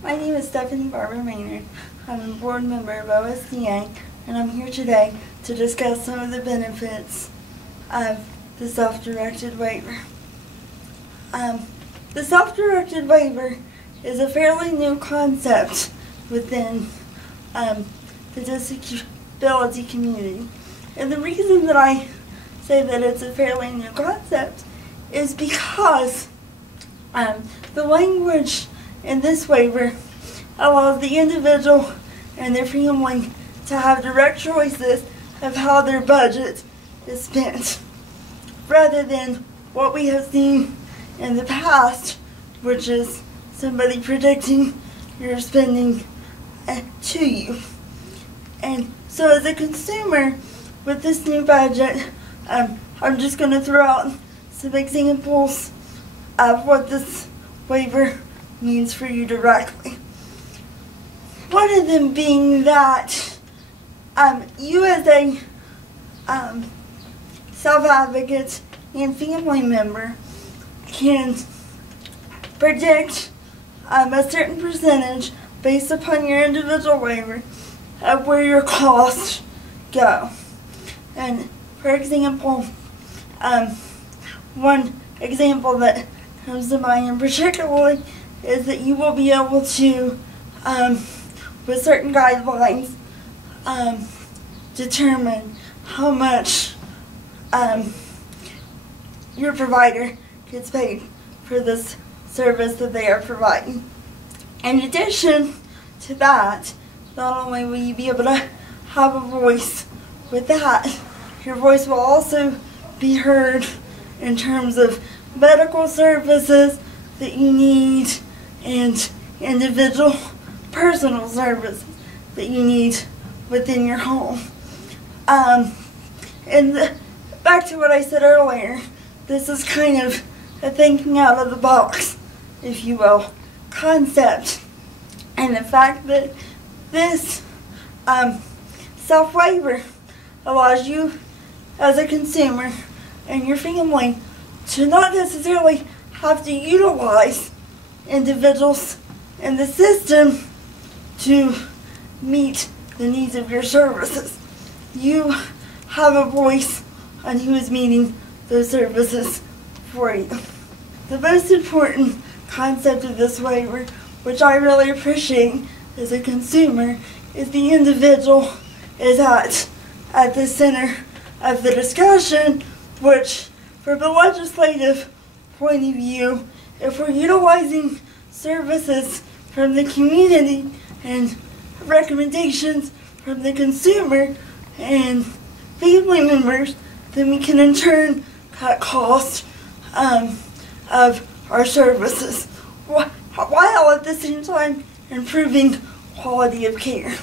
My name is Barber Maynard. I'm a board member of OSDA, and I'm here today to discuss some of the benefits of the self-directed waiver. The self-directed waiver is a fairly new concept within the disability community. And the reason that I say that it's a fairly new concept is because the language in this waiver allows the individual and their family to have direct choices of how their budget is spent, rather than what we have seen in the past, which is somebody predicting your spending to you. And so as a consumer with this new budget, I'm just going to throw out some examples of what this waiver means for you directly. One of them being that you as a self-advocate and family member can predict a certain percentage based upon your individual waiver of where your costs go. And for example, one example that comes to mind in particular is that you will be able to, with certain guidelines, determine how much your provider gets paid for this service that they are providing. In addition to that, not only will you be able to have a voice with that, your voice will also be heard in terms of medical services that you need and individual personal services that you need within your home. Back to what I said earlier, this is kind of a thinking out of the box, if you will, concept. And the fact that this self-waiver allows you as a consumer and your family to not necessarily have to utilize individuals in the system to meet the needs of your services. You have a voice on who is meeting those services for you. The most important concept of this waiver, which I really appreciate as a consumer, is the individual is at the center of the discussion, which from a legislative point of view, if we're utilizing services from the community and recommendations from the consumer and family members, then we can in turn cut costs of our services, while at the same time improving quality of care.